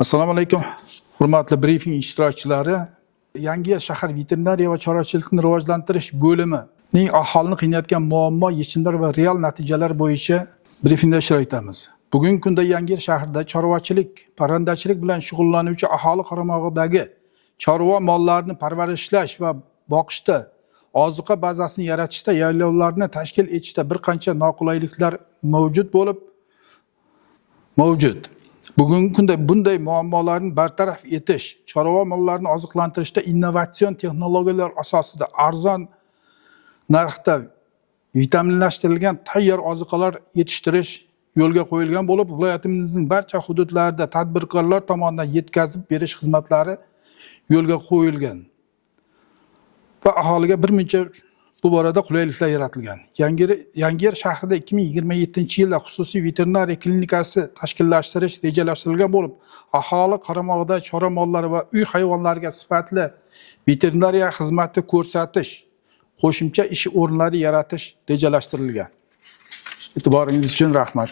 Assalomu alaykum, hurmatli brifing ishtirokchilari. Yangi shahar veterinariya va chorvachilikni rivojlantirish bo'limining aholini qiynayotgan muammo, yechimlar va real natijalar bo'yicha brifingda ishtirok etamiz. Bugungi kunda Yangi shahrida chorvachilik, parrandachilik bilan shug'ullanuvchi aholi qaramog'idagi chorva mollarini parvarishlash va boqishda, ozuqa bazasini yaratishda, yaylovlarni tashkil etishda bir qancha noqulayliklar mavjud. Bugungi kunda bunday muammolarni bartaraf etish, chorva mollarini oziqlantirishda innovatsion texnologiyalar asosida arzon narxda vitaminlashtirilgan tayyor ozuqalar yetishtirish yo'lga qo'yilgan bo'lib, viloyatimizning barcha hududlarida tadbirkorlar tomonidan yetkazib berish xizmatlari yo'lga qo'yilgan va aholiga birmuncha bu borada qulayliklar yaratilgan. Yangiyer shahrida 2027-yilda xususiy veterinariya klinikasi tashkillashtirish rejalashtirilgan bo'lib, aholi qaramog'ida chorva mollari va uy hayvonlariga sifatli veterinariya xizmati ko'rsatish, qo'shimcha ish o'rinlari yaratish rejalashtirilgan. E'tiboringiz uchun rahmat.